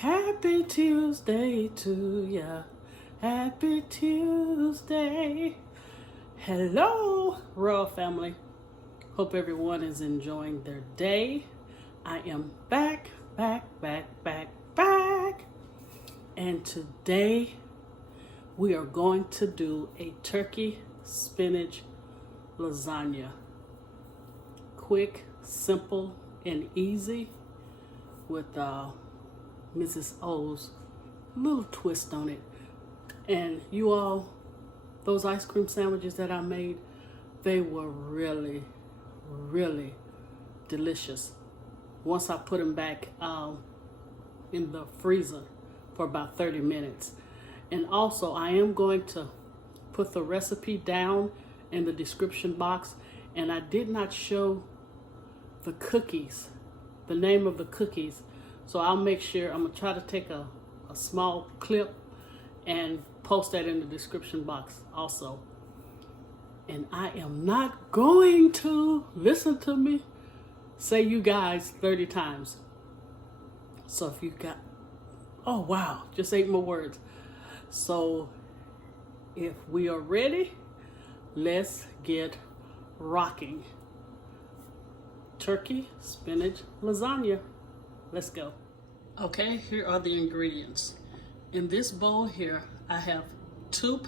Happy Tuesday to ya. Happy Tuesday. Hello, Royal family. Hope everyone is enjoying their day. I am back. And today we are going to do a turkey spinach lasagna. Quick, simple, and easy with Mrs. O's little twist on it. And you all, those ice cream sandwiches that I made, they were really delicious. Once I put them back in the freezer for about 30 minutes. And also I am going to put the recipe down in the description box. And I did not show the cookies, the name of the cookies. So I'll make sure, I'm gonna try to take a small clip and post that in the description box also. And I am not going to, listen to me, say you guys 30 times. So if you got, oh wow, just 8 more words. So if we are ready, let's get rocking. Turkey spinach lasagna. Let's go. Okay, here are the ingredients. In this bowl here, I have 1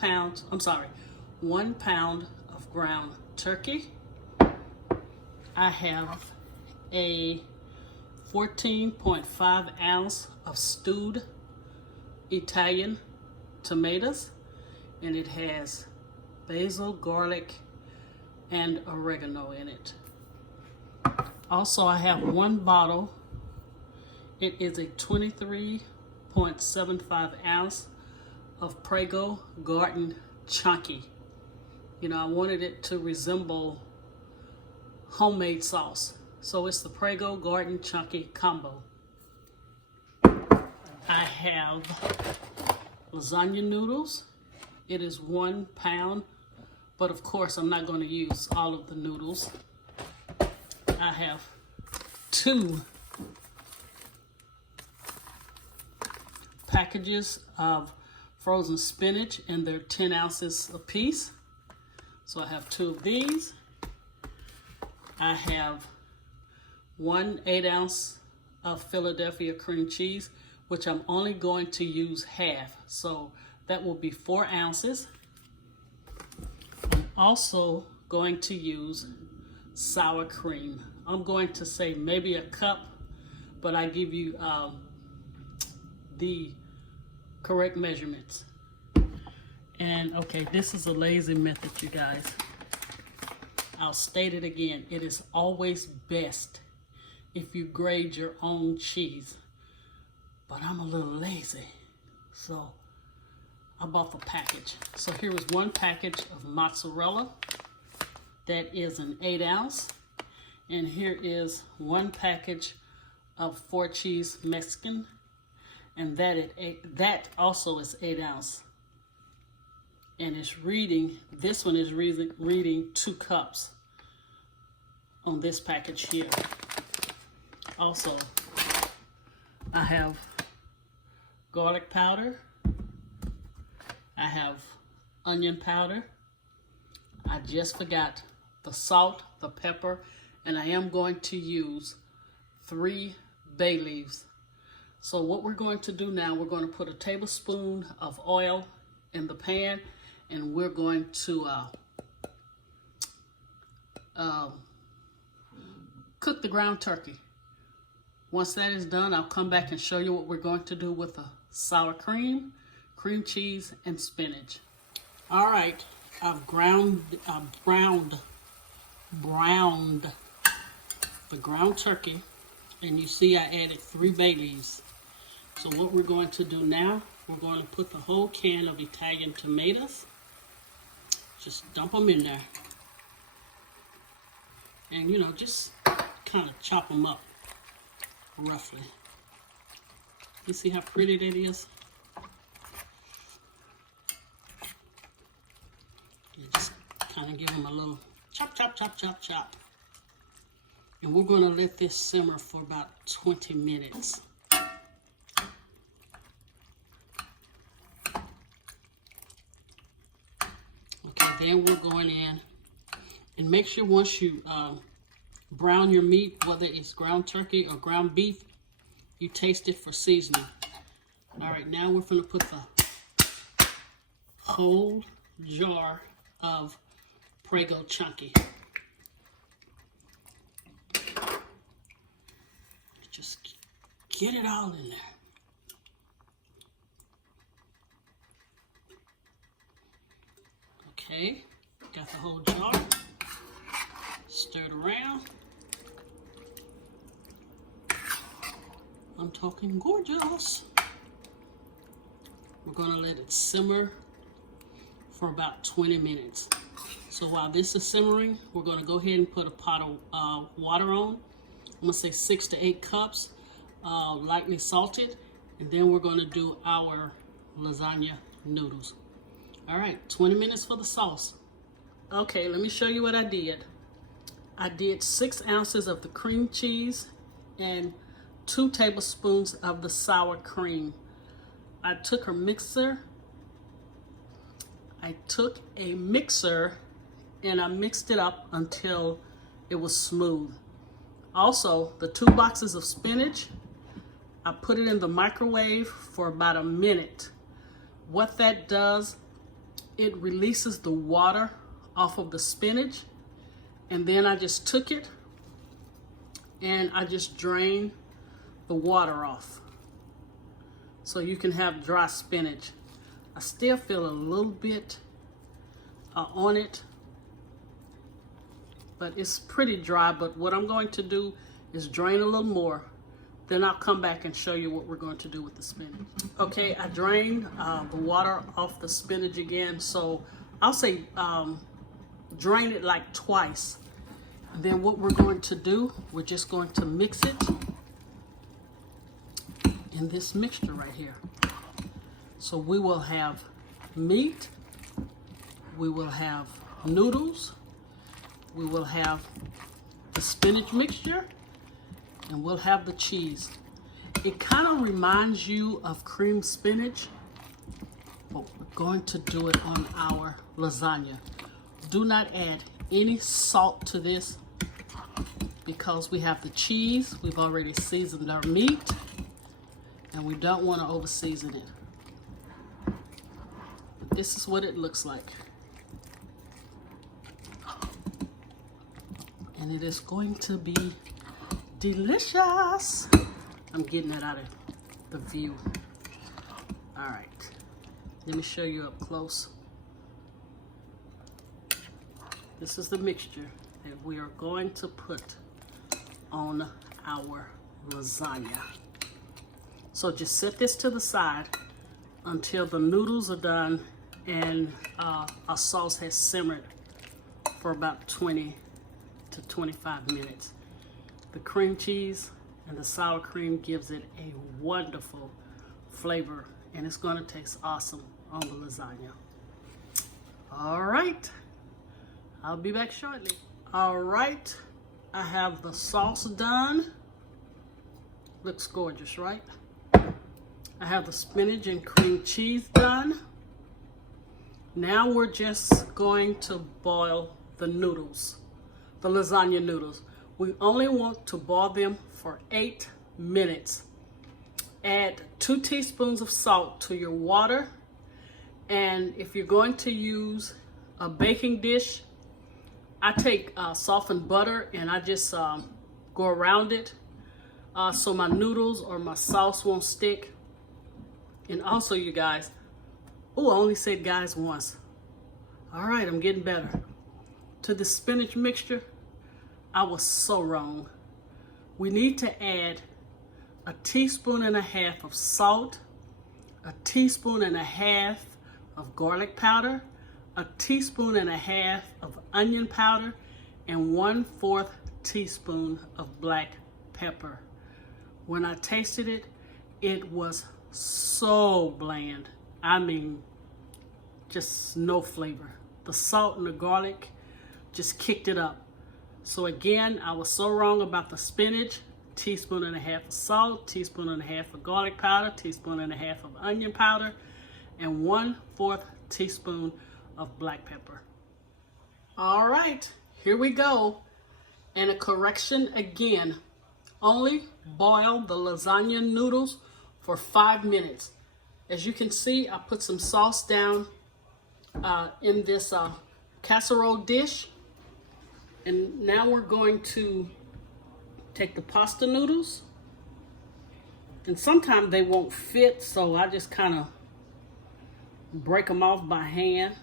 pound of ground turkey. I have a 14.5 ounce of stewed Italian tomatoes, and it has basil, garlic, and oregano in it. Also, I have 1 bottle. It is a 23.75 ounce of Prego garden chunky. You know, I wanted it to resemble homemade sauce. So it's the Prego garden chunky combo. I have lasagna noodles. It is 1 pound, but of course I'm not going to use all of the noodles. I have 2 packages of frozen spinach, and they're 10 ounces a piece. So I have 2 of these. I have 1 8-ounce of Philadelphia cream cheese, which I'm only going to use half. So that will be 4 ounces. I'm also going to use sour cream. I'm going to say maybe a cup, but I give you the correct measurements. And okay, this is a lazy method, you guys. I'll state it again. It is always best if you grade your own cheese, but I'm a little lazy, so I bought the package. So here is 1 package of mozzarella. That is an 8 ounce. And here is 1 package of 4 cheese Mexican. And that also is 8 ounce. And it's reading, this one is reading 2 cups on this package here. Also, I have garlic powder. I have onion powder. I just forgot the salt, the pepper, and I am going to use 3 bay leaves. So what we're going to do now, we're going to put a tablespoon of oil in the pan, and we're going to cook the ground turkey. Once that is done, I'll come back and show you what we're going to do with the sour cream, cream cheese, and spinach. All right, I've browned the ground turkey, and you see I added 3 bay leaves. So what we're going to do now, we're going to put the whole can of Italian tomatoes, just dump them in there, and you know, just kind of chop them up roughly. You see how pretty that is? You just kind of give them a little chop. And we're going to let this simmer for about 20 minutes. then we're going in and make sure once you brown your meat, whether it's ground turkey or ground beef, you taste it for seasoning. All right, now we're going to put the whole jar of Prego chunky. Just get it all in there. Okay, got the whole jar. Stir it around. I'm talking gorgeous. We're gonna let it simmer for about 20 minutes. So while this is simmering, we're gonna go ahead and put a pot of water on. I'm gonna say 6 to 8 cups, lightly salted, and then we're gonna do our lasagna noodles. All right, 20 minutes for the sauce. Okay, let me show you what I did. I did 6 ounces of the cream cheese and 2 tablespoons of the sour cream. I took a mixer. And I mixed it up until it was smooth. Also, the 2 boxes of spinach, I put it in the microwave for about a minute. What that does, it releases the water off of the spinach, and then I just took it and I just drained the water off so you can have dry spinach. I still feel a little bit on it, but it's pretty dry. But what I'm going to do is drain a little more, then I'll come back and show you what we're going to do with the spinach. Okay, I drained the water off the spinach again, so I'll say drain it like twice. And then what we're going to do, we're just going to mix it in this mixture right here. So we will have meat, we will have noodles, we will have the spinach mixture, and we'll have the cheese. It kind of reminds you of cream spinach, but we're going to do it on our lasagna. Do not add any salt to this because we have the cheese. We've already seasoned our meat, and we don't want to over season it. This is what it looks like. And it is going to be delicious. I'm getting that out of the view. All right, let me show you up close. This is the mixture that we are going to put on our lasagna. So just set this to the side until the noodles are done and our sauce has simmered for about 20 to 25 minutes. The cream cheese and the sour cream gives it a wonderful flavor, and it's going to taste awesome on the lasagna. All right, I'll be back shortly. All right, I have the sauce done. Looks gorgeous, right? I have the spinach and cream cheese done. Now we're just going to boil the noodles, the lasagna noodles. We only want to boil them for 8 minutes. Add 2 teaspoons of salt to your water. And if you're going to use a baking dish, I take softened butter and I just go around it so my noodles or my sauce won't stick. And also, you guys, oh, I only said guys once. All right, I'm getting better. To the spinach mixture, I was so wrong. We need to add 1.5 teaspoons of salt, 1.5 teaspoons of garlic powder, 1.5 teaspoons of onion powder, and 1/4 teaspoon of black pepper. When I tasted it, it was so bland. I mean, just no flavor. The salt and the garlic just kicked it up. So again, I was so wrong about the spinach. 1.5 teaspoons of salt, 1.5 teaspoons of garlic powder, 1.5 teaspoons of onion powder, and 1/4 teaspoon of black pepper. All right, here we go. And a correction again. Only boil the lasagna noodles for 5 minutes. As you can see, I put some sauce down in this casserole dish. And now we're going to take the pasta noodles. And sometimes they won't fit, so I just kind of break them off by hand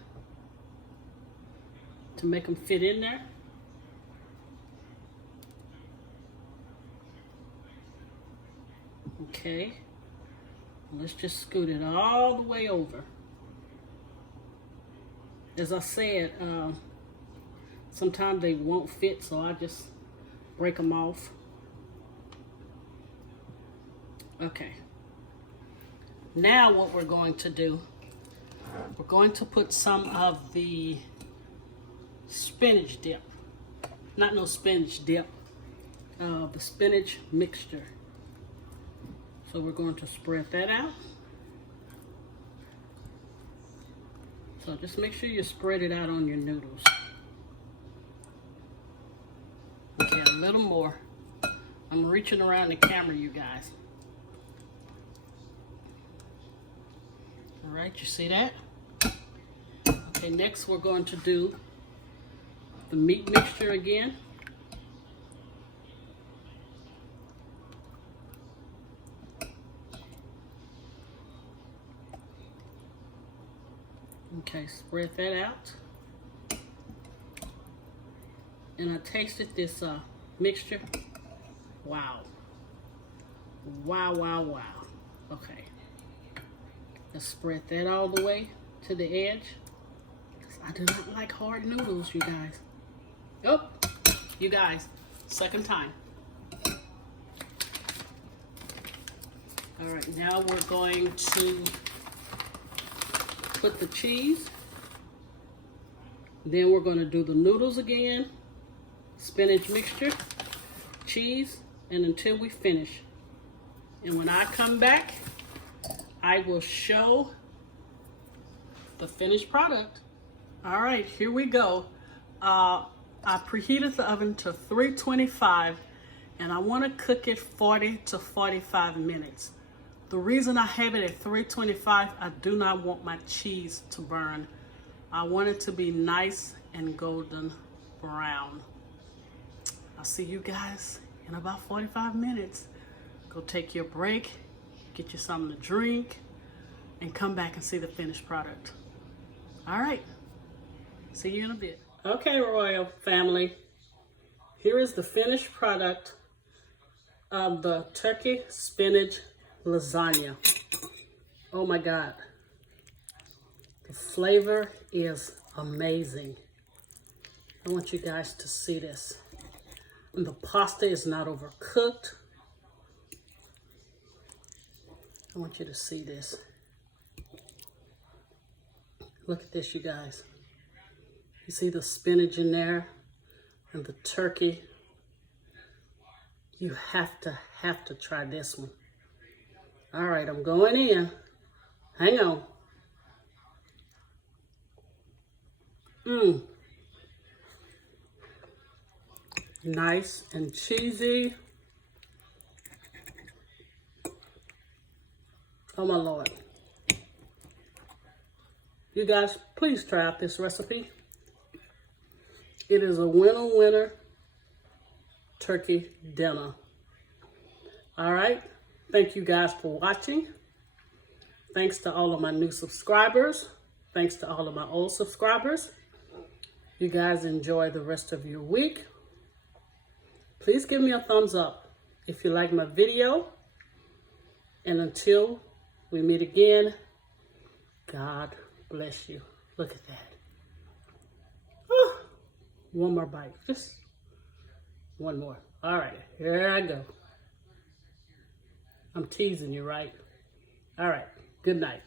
to make them fit in there. Okay, let's just scoot it all the way over. As I said, sometimes they won't fit, so I just break them off. Okay, now what we're going to do, we're going to put some of the spinach dip, not no spinach dip, the spinach mixture. So we're going to spread that out. So just make sure you spread it out on your noodles. Okay, a little more. I'm reaching around the camera, you guys. All right, you see that? Okay, next we're going to do the meat mixture again. Okay, spread that out. And I tasted this mixture. Wow. Wow, wow, wow. Okay. Let's spread that all the way to the edge. Because I do not like hard noodles, you guys. Oh, you guys, second time. All right, now we're going to put the cheese. Then we're going to do the noodles again, spinach mixture, cheese, and until we finish. And when I come back, I will show the finished product. All right, here we go. I preheated the oven to 325, and I want to cook it 40 to 45 minutes. The reason I have it at 325, I do not want my cheese to burn. I want it to be nice and golden brown. I'll see you guys in about 45 minutes. Go take your break, get you something to drink, and come back and see the finished product. All right, see you in a bit. Okay, Royal family, here is the finished product of the turkey spinach lasagna. Oh my God, the flavor is amazing. I want you guys to see this. And the pasta is not overcooked. I want you to see this. Look at this, you guys. You see the spinach in there and the turkey. You have to try this one. All right, I'm going in. Hang on. Nice and cheesy. Oh my Lord. You guys, please try out this recipe. It is a winner turkey dinner. All right. Thank you guys for watching. Thanks to all of my new subscribers. Thanks to all of my old subscribers. You guys enjoy the rest of your week. Please give me a thumbs up if you like my video. And until we meet again, God bless you. Look at that. Oh, one more bite. Just one more. All right, here I go. I'm teasing you, right? All right, good night.